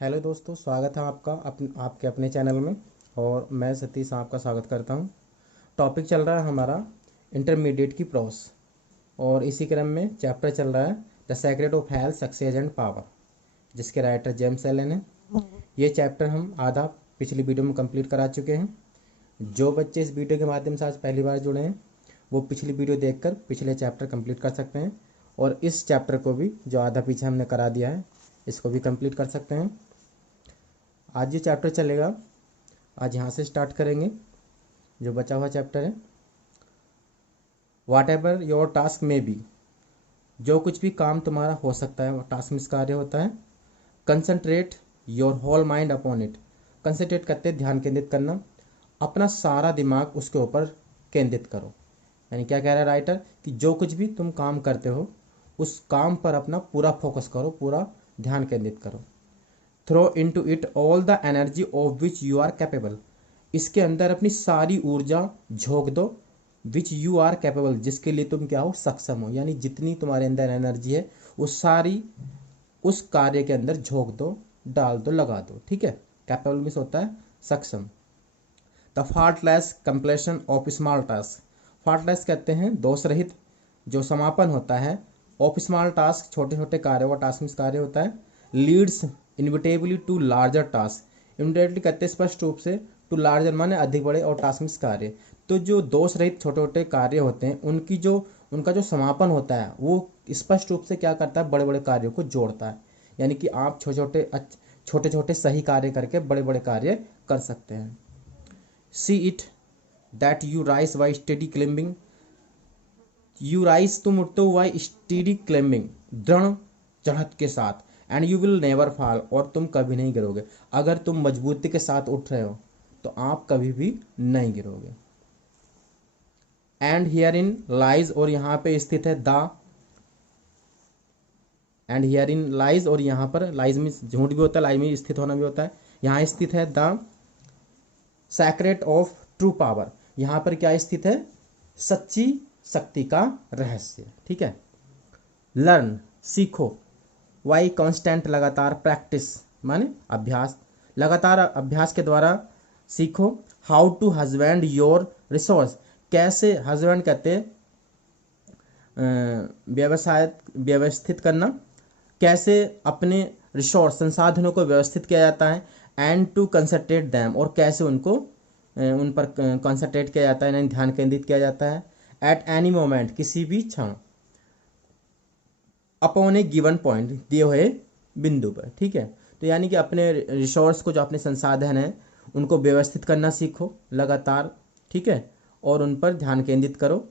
Hello दोस्तों, स्वागत है आपका आपके अपने चैनल में। और मैं सतीश आपका स्वागत करता हूं। टॉपिक चल रहा है हमारा इंटरमीडिएट की प्रोस, और इसी क्रम में चैप्टर चल रहा है the secret of health success and power, जिसके राइटर जेम्स एलन है। ये चैप्टर हम आधा पिछली वीडियो में कंप्लीट करा चुके हैं। जो बच्चे इस वीडियो के माध्यम से आज पहली बार जुड़े हैं वो पिछली वीडियो देखकर पिछले चैप्टर कंप्लीट कर सकते हैं, और इस चैप्टर को भी जो आधा पीछे हमने करा दिया है इसको भी कंप्लीट कर सकते हैं। आज ये चैप्टर चलेगा, आज यहाँ से स्टार्ट करेंगे जो बचा हुआ चैप्टर है। वाट एवर योर टास्क में बी, जो कुछ भी काम तुम्हारा हो सकता है वो टास्क में कार्य होता है। Concentrate your whole mind upon it, concentrate करते ध्यान केंद्रित करना, अपना सारा दिमाग उसके ऊपर केंद्रित करो। यानी क्या कह रहा है राइटर कि जो कुछ भी तुम काम करते हो उस काम पर अपना पूरा फोकस करो, पूरा ध्यान केंद्रित करो। Throw into it all the energy of which you are capable, इसके अंदर अपनी सारी ऊर्जा झोंक दो। विच यू आर कैपेबल, जिसके लिए तुम क्या हो, सक्षम हो। यानी जितनी तुम्हारे अंदर एनर्जी है वो सारी उस कार्य के अंदर झोंक दो, डाल दो, लगा दो। ठीक है, कैपेबल मीन्स होता है सक्षम। The faultless completion of small task, faultless कहते हैं दोष रहित जो समापन होता है। ऑफ स्मॉल टास्क, छोटे छोटे कार्य, वो टास्क मीन्स कार्य होता है। लीड्स इनविटेबली टू लार्जर टास्क, इनविटेबली कहते हैं स्पष्ट रूप से, टू लार्जर माने अधिक बड़े, और टास्क मीन्स कार्य। तो जो दोष रहित छोटे छोटे कार्य होते हैं उनका जो समापन होता है वो स्पष्ट रूप से क्या करता है, बड़े बड़े कार्यों को जोड़ता है। यानी कि आप छोटे छोटे सही कार्य करके बड़े बड़े कार्य कर सकते हैं। See it that you rise by study climbing, you rise तुम उठते हो बाई स्टडी क्लिम्बिंग, दृढ़ चढ़त के साथ। And you will never fall, और तुम कभी नहीं गिरोगे। अगर तुम मजबूती के साथ उठ रहे हो तो आप कभी भी नहीं गिरोगे। एंड हियर इन लाइज, और यहाँ पे स्थित है the, and here in lies, और यहाँ पर लाइज में झूठ भी होता है, लाइज में स्थित होना भी होता है। यहाँ स्थित है the secret of true power, यहाँ पर क्या स्थित है, सच्ची शक्ति का रहस्य। ठीक है। लर्न सीखो, वाई कांस्टेंट लगातार, प्रैक्टिस माने अभ्यास, लगातार अभ्यास के द्वारा सीखो। How to husband your resource, कैसे हस्बैंड कहते व्यवस्थित करना, कैसे अपने रिसोर्स संसाधनों को व्यवस्थित किया जाता है। एंड टू कंसंट्रेट दैम, और कैसे उन पर कंसंट्रेट किया जाता है, यानी ध्यान केंद्रित किया जाता है। एट एनी मोमेंट, किसी भी क्षण। अपॉन ए गिवन पॉइंट, दिए हुए बिंदु पर। ठीक है, तो यानी कि अपने रिसोर्स को, जो अपने संसाधन हैं उनको व्यवस्थित करना सीखो लगातार। ठीक है, और उन पर ध्यान केंद्रित करो।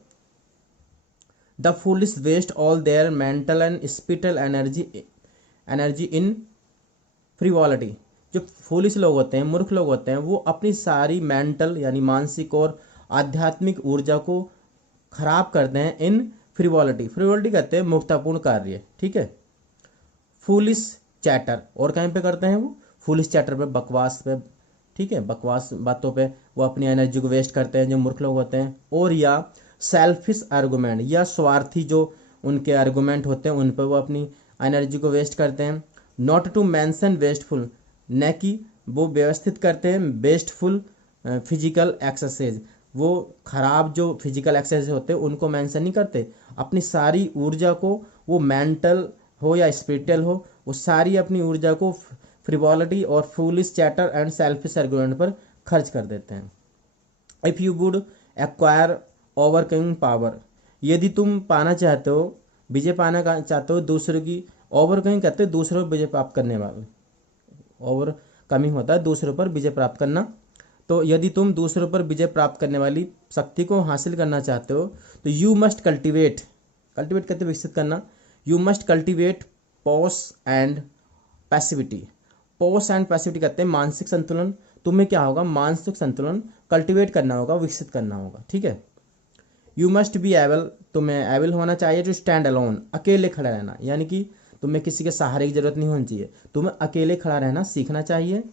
The foolish waste all their mental and spiritual energy in frivolity, जो फुलिश लोग होते हैं, मूर्ख लोग होते हैं, वो अपनी सारी मेंटल यानी मानसिक और आध्यात्मिक ऊर्जा को खराब करते हैं इन फ्रीवॉलिटी, फ्रीवॉलिटी कहते हैं मूर्खतापूर्ण कार्य। ठीक है। फूलिश चैटर, और कहीं पे करते हैं वो, फूलिश चैटर पे, बकवास पे। ठीक है, बकवास बातों पे वो अपनी एनर्जी को वेस्ट करते हैं जो मूर्ख लोग होते हैं। और या सेल्फिश आर्गूमेंट, या स्वार्थी जो उनके आर्गूमेंट होते हैं उन पर वो अपनी एनर्जी को वेस्ट करते हैं। नॉट टू मेंशन वेस्टफुल, न कि वो व्यवस्थित करते हैं वेस्टफुल फिजिकल एक्सरसाइज, वो खराब जो फिजिकल एक्सरसाइज होते हैं उनको मेंशन नहीं करते। अपनी सारी ऊर्जा को, वो मेंटल हो या स्पिरिचुअल हो, वो सारी अपनी ऊर्जा को फ्रिवॉलिटी और foolish chatter and selfish argument पर खर्च कर देते हैं। If you would acquire overcoming power, यदि तुम पाना चाहते हो, विजय पाना चाहते हो दूसरों की, ओवरकमिंग कहते हैं दूसरों पर विजय प्राप्त करने वाले, ओवर कमिंग होता है दूसरों पर विजय प्राप्त करना। तो यदि तुम दूसरों पर विजय प्राप्त करने वाली शक्ति को हासिल करना चाहते हो तो यू मस्ट कल्टिवेट, कल्टिवेट कहते विकसित करना, you must cultivate poise and passivity. Poise and passivity कहते हैं मानसिक संतुलन। तुम्हें क्या होगा, मानसिक संतुलन कल्टिवेट करना होगा, विकसित करना होगा। ठीक है। यू मस्ट बी एबल, तुम्हें एबल होना चाहिए टू स्टैंड अलोन, अकेले खड़ा रहना, यानी कि तुम्हें किसी के सहारे की जरूरत नहीं होनी चाहिए, तुम्हें अकेले खड़ा रहना सीखना चाहिए।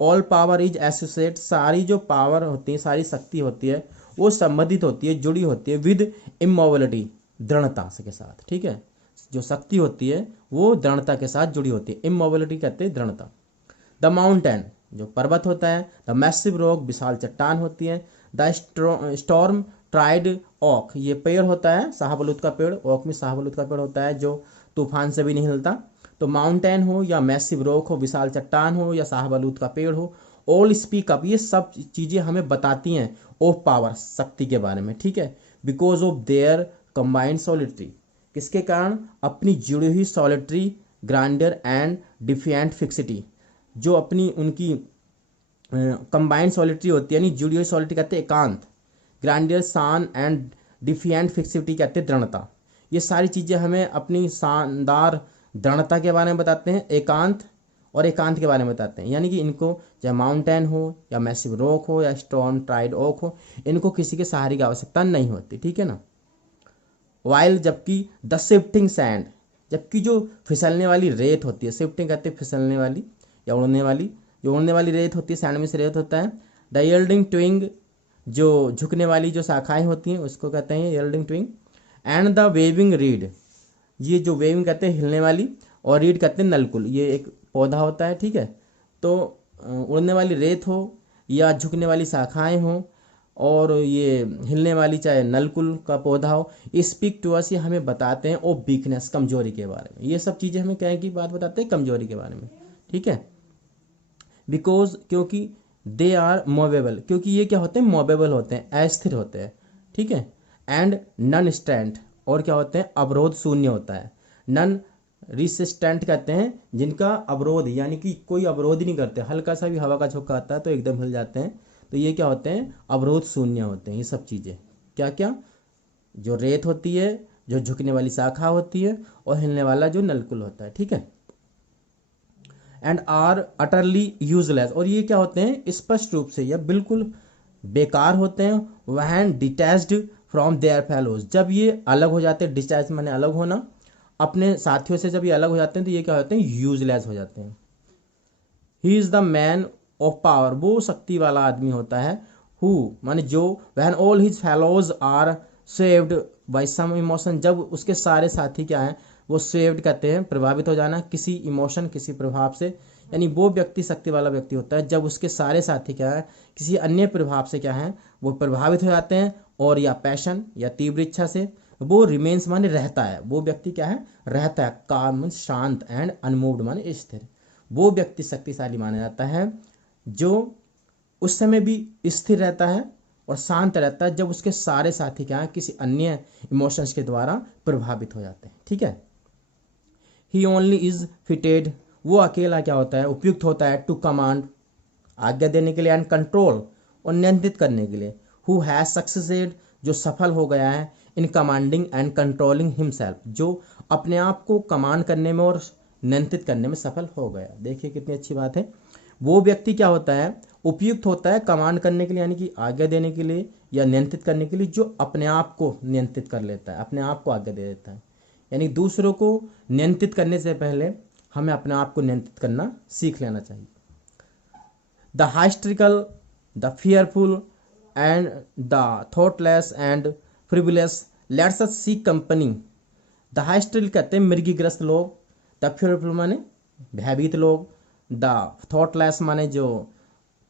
ऑल पावर इज एसोसिएट, सारी जो पावर होती है, सारी शक्ति होती है वो संबंधित होती है, जुड़ी होती है विद इमोबिलिटी, दृढ़ता के साथ। ठीक है, जो शक्ति होती है वो दृढ़ता के साथ जुड़ी होती है, इमोबिलिटी कहते हैं दृढ़ता। द माउंटेन जो पर्वत होता है, द मैसिव रॉक विशाल चट्टान होती है, द स्टॉर्म ट्राइड ओक ये पेड़ होता है, शाहबलूत का पेड़, ओक में शाहबलूत का पेड़ होता है जो तूफान से भी नहीं हिलता। तो माउंटेन हो या मैसिव रॉक हो, विशाल चट्टान हो या शाहबलूत का पेड़ हो, ऑल स्पीक अप, ये सब चीज़ें हमें बताती हैं ऑफ पावर, शक्ति के बारे में, ठीक है। Because of their combined solitary, किसके कारण, अपनी जुड़ी हुई सॉलिटरी ग्रांडियर एंड डिफिएंट फिक्सिटी, जो अपनी उनकी कंबाइंड सॉलिटरी होती है, यानी जुड़ी हुई सॉलिटरी कहते हैं एकांत, ग्रांडियर शान एंड डिफिएंट फिक्सिटी कहते हैं दृढ़ता। ये सारी चीज़ें हमें अपनी शानदार दृढ़ता के बारे में बताते हैं, एकांत और एकांत के बारे में बताते हैं। यानी कि इनको चाहे माउंटेन हो या मैसिव रॉक हो या स्टॉर्म ट्राइड ओक हो, इनको किसी के सहारे की आवश्यकता नहीं होती, ठीक है ना। वाइल जबकि द शिफ्टिंग सैंड, जबकि जो फिसलने वाली रेत होती है, शिफ्टिंग कहते हैं फिसलने वाली या उड़ने वाली, जो उड़ने वाली रेत होती है, सैंड में से रेत होता है। द यील्डिंग ट्विंग, जो झुकने वाली जो शाखाएं होती हैं उसको कहते हैं yielding twig. And the waving reed, ये जो वेविंग कहते हैं हिलने वाली, और रीड कहते हैं नलकुल, ये एक पौधा होता है, ठीक है। तो उड़ने वाली रेत हो या झुकने वाली शाखाएं हो और ये हिलने वाली चाहे नलकुल का पौधा हो, स्पीक टू अस, ये हमें बताते हैं ओ वीकनेस, कमजोरी के बारे में। ये सब चीज़ें हमें क्या की बात बताते हैं, कमजोरी के बारे में, ठीक है। बिकॉज क्योंकि दे आर मोवेबल, क्योंकि ये क्या होते हैं, मोवेबल होते हैं, अस्थिर होते हैं, ठीक है। एंड नन स्टैंड, और क्या होते हैं, अवरोध शून्य होता है। नन रिसिस्टेंट कहते हैं जिनका अवरोध, यानी कि कोई अवरोध ही नहीं करते, हल्का सा भी हवा का झोंका आता है तो एकदम हिल जाते हैं। तो ये क्या होते हैं, अवरोध शून्य होते हैं। ये सब चीज़ें क्या क्या, जो रेत होती है, जो झुकने वाली शाखा होती है, और हिलने वाला जो नलकुल होता है, ठीक है। एंड आर अटरली यूजलेस, और ये क्या होते हैं, स्पष्ट रूप से या बिल्कुल बेकार होते हैं। वहन डिटैच्ड फ्रॉम देयर फेलोज, जब ये अलग हो जाते हैं, डिटैच माने अलग होना, अपने साथियों से जब ये अलग हो जाते हैं तो ये क्या होते हैं, यूजलेस हो जाते हैं। He is the man of power, वो शक्ति वाला आदमी होता है। हु माने जो, when all his fellows are saved by some emotion, जब उसके सारे साथी क्या हैं, वो सेव्ड कहते हैं प्रभावित हो जाना, किसी इमोशन, किसी प्रभाव से। यानी वो व्यक्ति शक्ति वाला व्यक्ति होता है जब उसके सारे साथी क्या है, किसी अन्य प्रभाव से क्या है, वो प्रभावित हो जाते हैं, और या पैशन या तीव्र इच्छा से। वो रिमेन्स माने रहता है, वो व्यक्ति क्या है, रहता है, काम शांत, एंड अनमूव्ड माने स्थिर। वो व्यक्ति शक्तिशाली माना जाता है जो उस समय भी स्थिर रहता है और शांत रहता है जब उसके सारे साथी क्या है, किसी अन्य इमोशंस के द्वारा प्रभावित हो जाते हैं, ठीक है। ही ओनली इज फिटेड, वो अकेला क्या होता है, उपयुक्त होता है, टू कमांड, आज्ञा देने के लिए, एंड कंट्रोल, और नियंत्रित करने के लिए। हु हैज सक्सेसेड, जो सफल हो गया है, इन कमांडिंग एंड कंट्रोलिंग हिमसेल्फ, जो अपने आप को कमांड करने में और नियंत्रित करने में सफल हो गया। देखिए कितनी अच्छी बात है। वो व्यक्ति क्या होता है, उपयुक्त होता है कमांड करने के लिए, यानी कि आज्ञा देने के लिए या नियंत्रित करने के लिए, जो अपने आप को नियंत्रित कर लेता है, अपने आप को आज्ञा दे देता है। यानी दूसरों को नियंत्रित करने से पहले हमें अपने आप को नियंत्रित करना सीख लेना चाहिए। The hysterical, the fearful and the thoughtless and frivolous, let's us seek company. The hysterical कहते हैं मृगीग्रस्त लोग, द फियरफुल माने भयभीत लोग, द थॉटलेस माने जो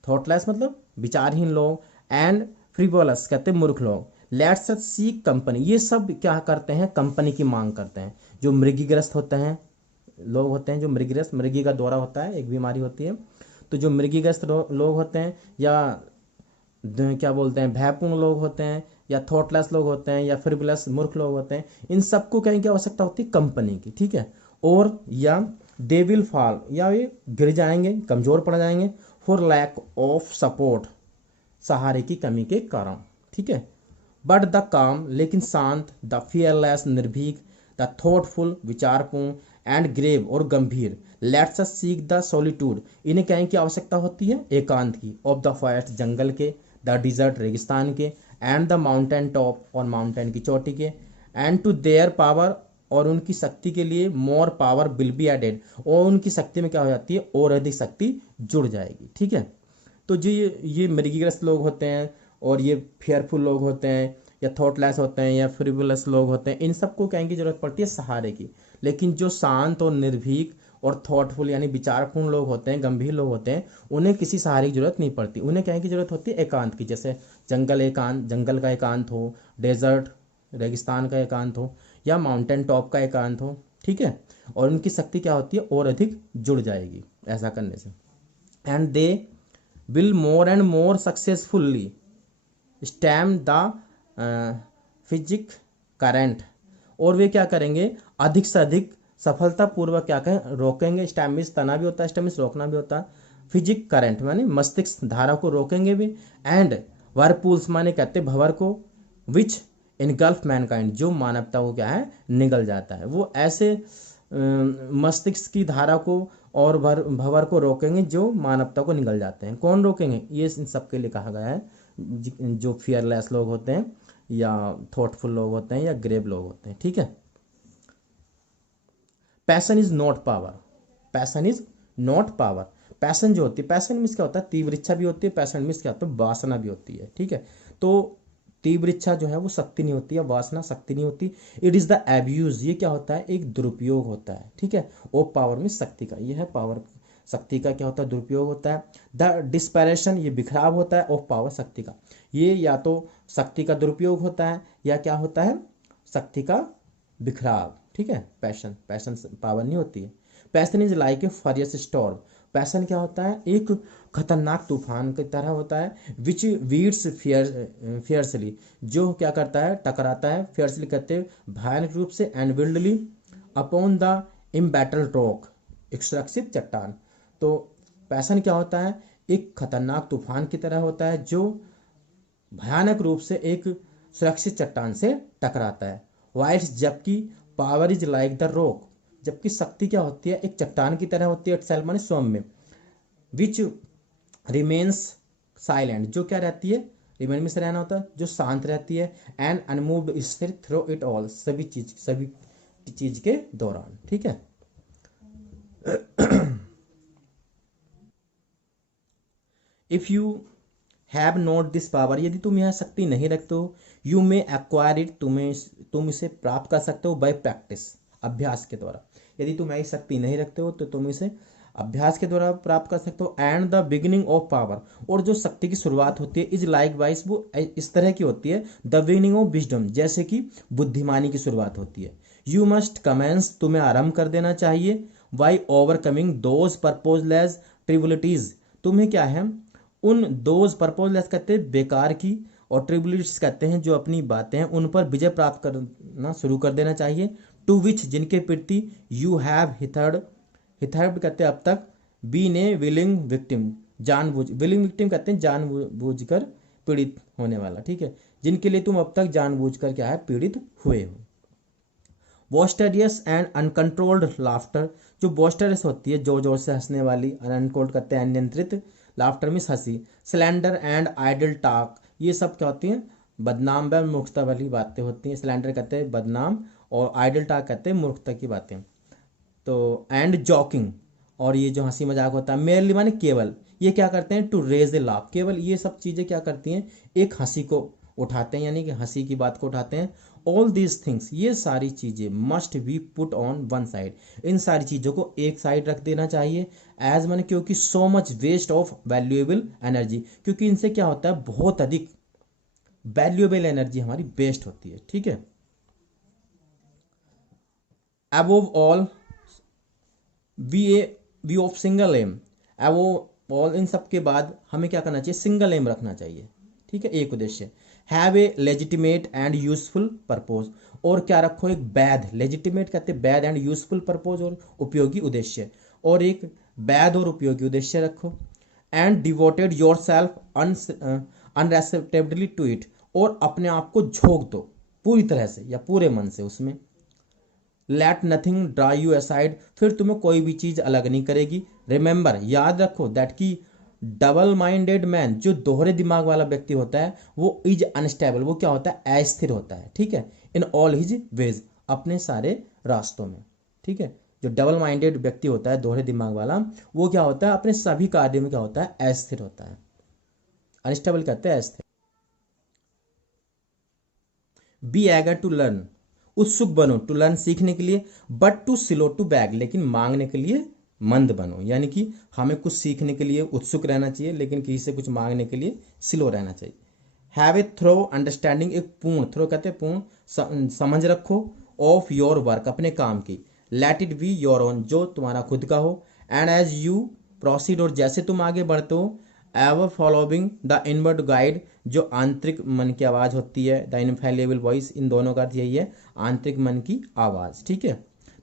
थॉटलेस मतलब विचारहीन लोग, एंड फ्रिवोलस कहते हैं मूर्ख लोग। लेट्स अस सीक कंपनी, ये सब क्या करते हैं, कंपनी की मांग करते हैं। जो मृगीग्रस्त होते हैं, लोग होते हैं जो मृगीग्रस्त, मृगी का दौरा होता है, एक बीमारी होती है। तो जो मृगीग्रस्त लोग होते हैं, या क्या बोलते हैं, भयपूर्ण लोग होते हैं, या थॉटलेस लोग होते हैं, या फ्रिवलस मूर्ख लोग होते हैं, इन सबको कहीं की आवश्यकता होती है, कंपनी की, ठीक है। और या दे विल फॉल, या ये गिर जाएंगे, कमजोर पड़ जाएंगे, फॉर लैक ऑफ सपोर्ट, सहारे की कमी के कारण, ठीक है। बट द काम, लेकिन शांत, द फियरलेस निर्भीक, द थॉटफुल विचारपूर्ण, एंड ग्रेव और गंभीर, let's us seek the solitude, इन्हें कहीं की आवश्यकता होती है, एकांत की, ऑफ द फॉरेस्ट जंगल के, द डिजर्ट रेगिस्तान के, एंड द माउंटेन टॉप और माउंटेन की चोटी के, एंड टू देयर पावर, और उनकी शक्ति के लिए, more power will be added, और उनकी शक्ति में क्या हो जाती है, और अधिक शक्ति जुड़ जाएगी, ठीक है। तो जो ये मृगीग्रस्त लोग होते हैं, और ये फेयरफुल लोग होते हैं, या थॉटलेस होते हैं, या फ्रिवलस लोग होते हैं, इन सबको कहीं की जरूरत पड़ती है सहारे की। लेकिन जो शांत और निर्भीक और थॉटफुल यानी विचारपूर्ण लोग होते हैं, गंभीर लोग होते हैं, उन्हें किसी सहारे की जरूरत नहीं पड़ती। उन्हें क्या की जरूरत होती है? एकांत की। जैसे जंगल का एकांत हो, डेजर्ट रेगिस्तान का एकांत हो, या माउंटेन टॉप का एकांत हो, ठीक है। और उनकी शक्ति क्या होती है? और अधिक जुड़ जाएगी ऐसा करने से। And they will more and more successfully stem the physic current. और वे क्या करेंगे? अधिक से अधिक सफलतापूर्वक क्या कहें? रोकेंगे। स्टैम मीन्स तना भी होता है, स्टैम मीन्स रोकना भी होता है। फिजिक करंट माने मस्तिष्क धारा को रोकेंगे भी। एंड वर्पूल्स माने कहते हैं भंवर को, विच इनगल्फ मैनकाइंड जो मानवता को क्या है? निगल जाता है। वो ऐसे मस्तिष्क की धारा को और भंवर को रोकेंगे जो मानवता को निगल जाते हैं। कौन रोकेंगे? ये इन सबके लिए कहा गया है, जो फियरलेस लोग होते हैं, या थॉटफुल लोग होते हैं, या ग्रेव लोग होते हैं, ठीक है। Passion is not power. Passion is not power. Passion जो होती है, पैशन मीन्स क्या होता है? तीव्र इच्छा भी होती है। पैशन मीन्स क्या होता है? वासना भी होती है, ठीक है। तो तीव्र इच्छा जो है वो शक्ति नहीं होती है, वासना शक्ति नहीं होती। इट इज द एब्यूज, ये क्या होता है? एक दुरुपयोग होता है, ठीक है। ओ पावर मीन्स शक्ति का, ये है पावर, शक्ति का क्या होता है? दुरुपयोग होता है। द डिस्पैरेशन, ये बिखराव होता है। ऑफ पावर, शक्ति का, ये या तो शक्ति का दुरुपयोग होता है, या क्या होता है? शक्ति का बिखराव, ठीक है। पैशन पावर नहीं होती है। Passion is like a furious storm. Passion क्या होता है? एक खतरनाक तूफान की तरह होता है। विच वीड्स फियर्सली, जो क्या करता है? टकराता है। फियर्सली कहते हैं भयानक रूप से। एंड विल्डली अपॉन द इम्बैटल रॉक, एक सुरक्षित चट्टान। तो पैशन क्या होता है? एक खतरनाक तूफान की तरह होता है जो भयानक रूप से एक सुरक्षित चट्टान से टकराता है। वाइट्स, जबकि power is like the rock, जबकि शक्ति क्या होती है? एक चट्टान की तरह होती है। इटसेल्फ माने स्वयं में। विच रिमेन्स साइलेंट, जो क्या रहती है? रिमेन में से रहना होता है, जो शांत रहती है। एंड अनमूव्ड, स्थिर। थ्रू इट ऑल, सभी चीज के दौरान, ठीक है। If you have not this power, यदि तुम यह शक्ति नहीं रखते हो, यू मे एक्वायर इट, तुम इसे प्राप्त कर सकते हो बाय प्रैक्टिस, अभ्यास के द्वारा। यदि तुम ऐसी शक्ति नहीं रखते हो तो तुम इसे अभ्यास के द्वारा प्राप्त कर सकते हो। And the beginning of power, और जो शक्ति की शुरुआत होती है, इज लाइक वाइज, वो इस तरह की होती है। द बिगिनिंग ऑफ विजडम, जैसे कि बुद्धिमानी की शुरुआत होती है। यू मस्ट कमेंस, तुम्हें आरंभ कर देना चाहिए। बाई ओवरकमिंग दोज पर्पोजलेस ट्रिबुलिटीज, तुम्हें क्या है? उन दोज पर्पोजलेस कहते हैं बेकार की, और ट्रिबुलिटीज कहते हैं जो अपनी बातें हैं उन पर विजय प्राप्त करना शुरू कर देना चाहिए। टू विच, जिनके प्रति यू हैव हिथर्ड कहते हैं अब तक, बीन ए विलिंग विक्टिम, जानबूझ, विलिंग विक्टिम कहते हैं जानबूझकर पीड़ित होने वाला, ठीक है। जिनके लिए तुम अब तक जानबूझकर क्या है? पीड़ित हुए हो। बोस्टरियस एंड अनकंट्रोल्ड लाफ्टर, जो बोस्टरियस होती है जोर जोर से हंसने वाली, अनकंट्रोल्ड करते हैं अनियंत्रित, लाफ्टर मीन्स हंसी। स्लैंडर एंड आइडल टॉक, ये सब क्या होती हैं? बदनाम व मूर्खता वाली बातें होती हैं। स्लैंडर कहते हैं बदनाम, और आइडल टॉक कहते हैं मूर्खता की बातें। तो एंड जॉकिंग, और ये जो हंसी मजाक होता है, मेरली माने केवल, ये क्या करते हैं? टू रेज ए लाफ, केवल ये सब चीज़ें क्या करती हैं? एक हंसी को उठाते हैं, यानी कि हंसी की बात को उठाते हैं। ऑल दीज थिंग्स, ये सारी चीज़ें must be put on one side, इन सारी चीज़ों को एक साइड रख देना चाहिए। एज माने क्योंकि so much waste of valuable energy, क्योंकि इनसे क्या होता है? बहुत अधिक वैल्यूएबल एनर्जी हमारी वेस्ट होती है, ठीक है। Above all we of single aim, वो ऑल, इन सब के बाद हमें क्या करना चाहिए? सिंगल एम रखना चाहिए, ठीक है, एक उद्देश्य। Have a legitimate and useful purpose, और क्या रखो? एक वैध, लेजिटिमेट कहते हैं वैध, एंड यूजफुल पर्पोज, और उपयोगी उद्देश्य, और एक वैध और उपयोगी उद्देश्य रखो। And devoted your self unreservedly to it, और अपने आप को झोंक दो पूरी तरह से या पूरे मन से उसमें। Let nothing dry you aside, फिर तुम्हें कोई भी चीज अलग नहीं करेगी। रिमेंबर, याद रखो, दैट की डबल माइंडेड मैन, जो दोहरे दिमाग वाला व्यक्ति होता है, वो इज अनस्टेबल, वो क्या होता है? अस्थिर होता है, ठीक है। इन ऑल हिज वेज, अपने सारे रास्तों में, ठीक है। जो डबल माइंडेड व्यक्ति होता है, दोहरे दिमाग वाला, वो क्या होता है? अपने सभी कार्यों में क्या होता है? अस्थिर होता है। अनस्टेबल कहते हैं अस्थिर। बी एगर टू लर्न, उत्सुक बनो टू लर्न सीखने के लिए, but too slow to beg लेकिन मांगने के लिए मंद बनो। यानी कि हमें कुछ सीखने के लिए उत्सुक रहना चाहिए लेकिन किसी से कुछ मांगने के लिए स्लो रहना चाहिए। हैव ए थ्रो अंडरस्टैंडिंग, एक पूर्ण, थ्रो कहते हैं पूर्ण, समझ रखो ऑफ योर वर्क, अपने काम की। Let it be your own, जो तुम्हारा खुद का हो। एंड एज यू प्रोसीड, और जैसे तुम आगे बढ़ते हो, ever following the inward guide, जो आंतरिक मन की आवाज़ होती है, द इनफेलिएबल वॉइस, इन दोनों का अर्थ यही है, आंतरिक मन की आवाज़। ठीक है,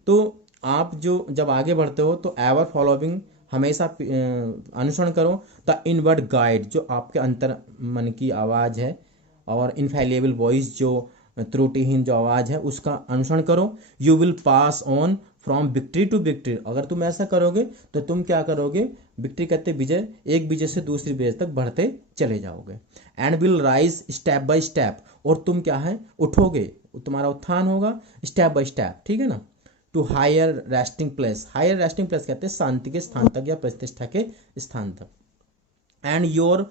तो आप जो जब आगे बढ़ते हो तो एवर फॉलोइंग, हमेशा अनुसरण करो द इनवर्ड गाइड, जो आपके अंतर मन की आवाज़ है, और इनफेलिएबल वॉइस, जो त्रुटिहीन जो आवाज़ है, उसका अनुसरण करो। You will pass on from victory to victory, अगर तुम ऐसा करोगे तो तुम क्या करोगे, विक्ट्री कहते विजय, एक विजय से दूसरी विजय तक बढ़ते चले जाओगे। And will rise step by step, और तुम क्या है, उठोगे, तुम्हारा उत्थान होगा स्टेप बाय स्टेप। ठीक है ना। To higher resting place, higher resting place कहते हैं शांति के स्थान तक या प्रतिष्ठा के स्थान तक। And your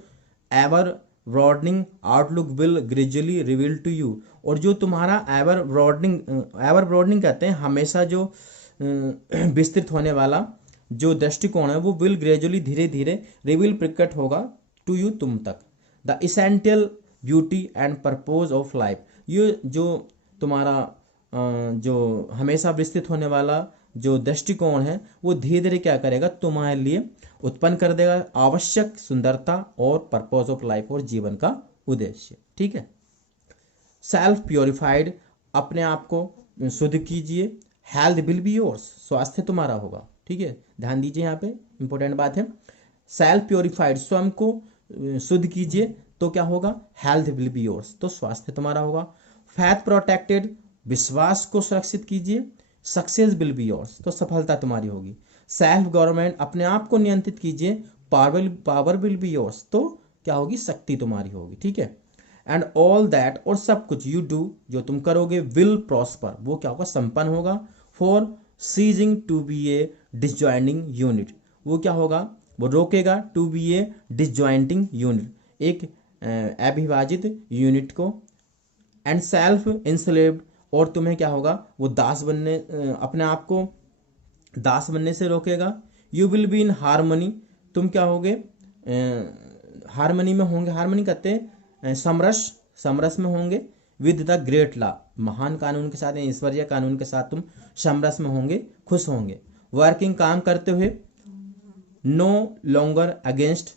ever broadening outlook will gradually reveal to you, और जो तुम्हारा एवर ब्रॉडनिंग कहते हैं हमेशा जो विस्तृत होने वाला जो दृष्टिकोण है, वो विल ग्रेजुअली, धीरे धीरे, रिवील, प्रकट होगा, टू यू, तुम तक। The essential beauty and purpose of life, ये जो तुम्हारा जो हमेशा विस्तृत होने वाला जो दृष्टिकोण है, वो धीरे धीरे क्या करेगा, तुम्हारे लिए उत्पन्न कर देगा आवश्यक सुंदरता और पर्पज ऑफ लाइफ, और जीवन का उद्देश्य। ठीक है। सेल्फ प्योरिफाइड, अपने आप को शुद्ध कीजिए। हेल्थ विल बी योर्स, स्वास्थ्य तुम्हारा होगा। ठीक है, ध्यान दीजिए, यहाँ पे इंपॉर्टेंट बात है। सेल्फ प्योरिफाइड, स्वयं को शुद्ध कीजिए तो क्या होगा, हेल्थ विल बी योर्स, तो स्वास्थ्य तुम्हारा होगा। फैथ प्रोटेक्टेड, विश्वास को सुरक्षित कीजिए। सक्सेस विल बी योर्स, तो सफलता तुम्हारी होगी। सेल्फ गवर्नमेंट, अपने आप को नियंत्रित कीजिए। पावर विल बी योर्स, तो क्या होगी, शक्ति तुम्हारी होगी। ठीक है। एंड ऑल दैट, और सब कुछ, यू डू, जो तुम करोगे, विल प्रॉस्पर, वो क्या होगा, संपन्न होगा। For ceasing to be a disjointing unit, वो क्या होगा, वो रोकेगा, to be a disjointing unit, एक अविभाजित यूनिट को। एंड सेल्फ इंस्लेव्ड, और तुम्हें क्या होगा, वो दास बनने, अपने आप को दास बनने से रोकेगा। You will be in harmony, तुम क्या होगे, हारमोनी में होंगे, हारमोनी कहते हैं समरस, समरस में होंगे। विद द ग्रेट लॉ, महान कानून के साथ, ईश्वरीय कानून के साथ तुम समरस में होंगे, खुश होंगे। वर्किंग, काम करते हुए। No longer against,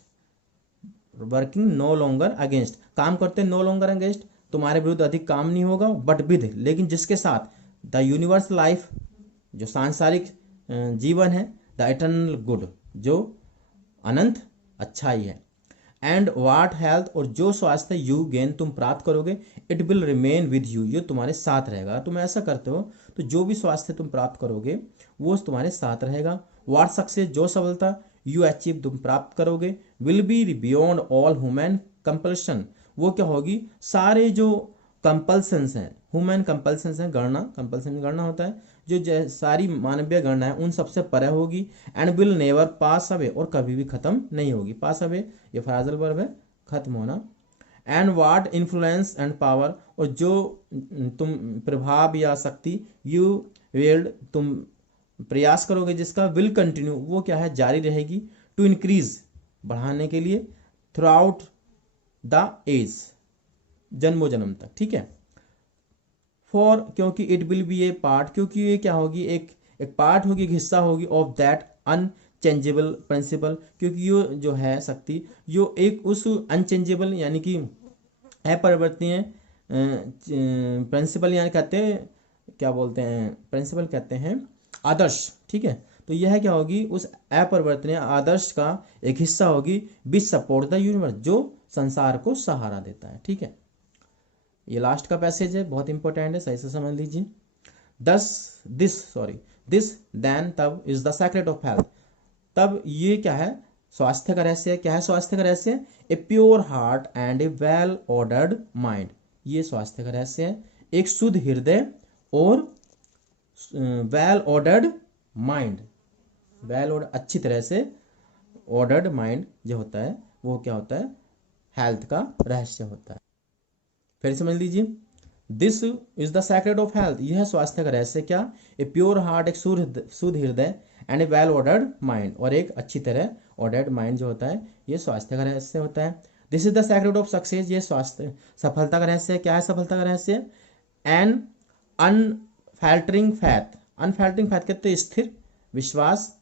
working no longer against, काम करते नो लॉन्गर अगेंस्ट, तुम्हारे विरुद्ध अधिक काम नहीं होगा। बट विद, लेकिन जिसके साथ, द यूनिवर्स लाइफ, जो सांसारिक जीवन है। द इटर्नल गुड, जो अनंत अच्छाई है। एंड वाट हेल्थ, और जो स्वास्थ्य यू गेन, तुम प्राप्त करोगे, it will remain with you, ये तुम्हारे साथ रहेगा। तुम ऐसा करते हो तो जो भी स्वास्थ्य तुम प्राप्त करोगे वो तुम्हारे साथ रहेगा। वाट सक्सेस, जो सफलता यू अचीव, तुम प्राप्त करोगे, will be beyond all human compulsion, वो क्या होगी, सारे जो कंपल्सन्स हैं, ह्यूमन कंपल्सन्स हैं, गणना, कंपल्सन गणना होता है, जो सारी मानवीय गणना है, उन सबसे परे होगी। And will never pass away, और कभी भी खत्म नहीं होगी। पास अवे ये फ्राजल वर्ब है, खत्म होना। And what influence and power, और जो तुम प्रभाव या शक्ति, यू विल्ड, तुम प्रयास करोगे जिसका, विल कंटिन्यू, वो क्या है, जारी रहेगी। टू इंक्रीज, बढ़ाने के लिए। थ्रू आउट द एज, जन्मों जन्म तक। ठीक है। फॉर, क्योंकि it will be A part, क्योंकि ये क्या होगी, एक पार्ट होगी, एक हिस्सा होगी, ऑफ दैट अनचेंजेबल प्रिंसिपल, क्योंकि ये जो है शक्ति, जो एक उस अनचेंजेबल यानी कि अपरिवर्तनीय प्रिंसिपल, यानी कहते हैं, क्या बोलते हैं, प्रिंसिपल कहते हैं आदर्श। ठीक है, तो यह क्या होगी, उस अपरिवर्तनीय आदर्श का एक हिस्सा होगी। विच सपोर्ट द यूनिवर्स, जो संसार को सहारा देता है। ठीक है, ये लास्ट का पैसेज है, बहुत इंपॉर्टेंट है, सही से समझ लीजिए। दिस देन, तब, is the secret of health, तब ये क्या है, स्वास्थ्य का रहस्य। क्या है स्वास्थ्य का रहस्य, ए pure heart and a well ordered mind, ये स्वास्थ्य का रहस्य है। एक शुद्ध हृदय और well ordered mind, well order, अच्छी तरह से ऑर्डर्ड माइंड जो होता है, वो क्या होता है, हेल्थ का रहस्य होता है। फिर समझ लीजिए, this is the secret of health, यह है स्वास्थ्य का रहस्य क्या? ए प्योर हार्ट, एक शुद्ध हृदय, and a well ordered mind, और एक अच्छी तरह ऑर्डर्ड माइंड जो होता है ये स्वास्थ्य का रहस्य होता है। This is the secret of success, ये स्वास्थ्य सफलता का रहस्य क्या है? सफलता का रहस्य एन अनफैल्टरिंग फैथ, अनफैल्टरिंग फैथ कहते हैं स्थिर विश्वास,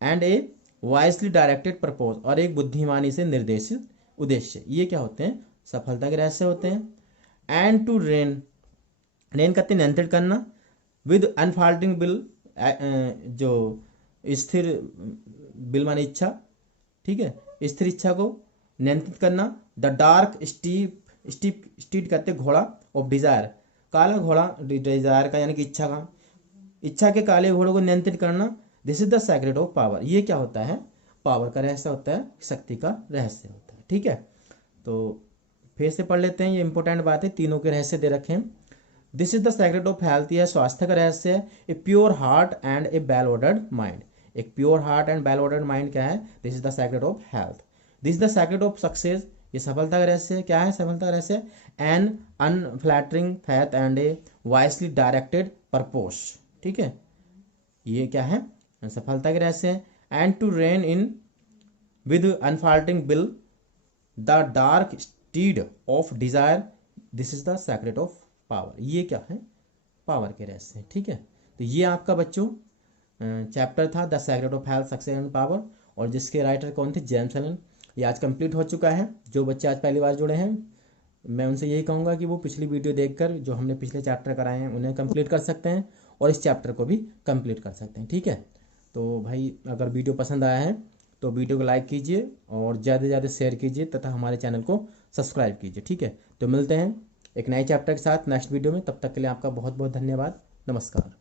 and A wisely directed propose, और एक बुद्धिमानी से निर्देशित उद्देश्य, ये क्या होते हैं? सफलता के रहस्य होते हैं। एंड टू रेन, रेन कहते हैं नियंत्रित करना, विद अनफॉल्टिंग बिल, जो स्थिर बिल माने इच्छा, ठीक है, स्थिर इच्छा को नियंत्रित करना। द डार्क स्टीड कहते हैं घोड़ा ऑफ डिजायर, काला घोड़ा डिजायर का यानी कि इच्छा का, इच्छा के काले घोड़ों को नियंत्रित करना। This is the secret of power, ये क्या होता है? पावर का रहस्य होता है, शक्ति का रहस्य होता है। ठीक है, तो फिर से पढ़ लेते हैं, ये इंपॉर्टेंट बात है, तीनों के रहस्य दे रखे हैं। This is the secret of health, यह स्वास्थ्य का रहस्य है। A pure heart and a well ordered mind, एक pure heart and well ordered mind क्या है? This is the secret of health. This is the secret of success, ये सफलता का रहस्य है। क्या है सफलता का रहस्य? An unflattering faith and a wisely directed purpose, ठीक है, ये क्या है? सफलता के रहस्य है। And to rein in with unfaltering will the dark steed of desire, this is the secret of power, ये क्या है? पावर के रहस्य हैं। ठीक है, तो ये आपका बच्चों चैप्टर था the secret of health, success and power, और जिसके राइटर कौन थे? James Allen. ये आज कंप्लीट हो चुका है। जो बच्चे आज पहली बार जुड़े हैं, मैं उनसे यही कहूँगा कि वो पिछली वीडियो देखकर जो हमने पिछले चैप्टर कराए हैं उन्हें कंप्लीट कर सकते हैं, और इस चैप्टर को भी कंप्लीट कर सकते हैं। ठीक है, तो भाई अगर वीडियो पसंद आया है तो वीडियो को लाइक कीजिए और ज़्यादा से ज़्यादा शेयर कीजिए तथा हमारे चैनल को सब्सक्राइब कीजिए। ठीक है, तो मिलते हैं एक नए चैप्टर के साथ नेक्स्ट वीडियो में, तब तक के लिए आपका बहुत बहुत धन्यवाद। नमस्कार।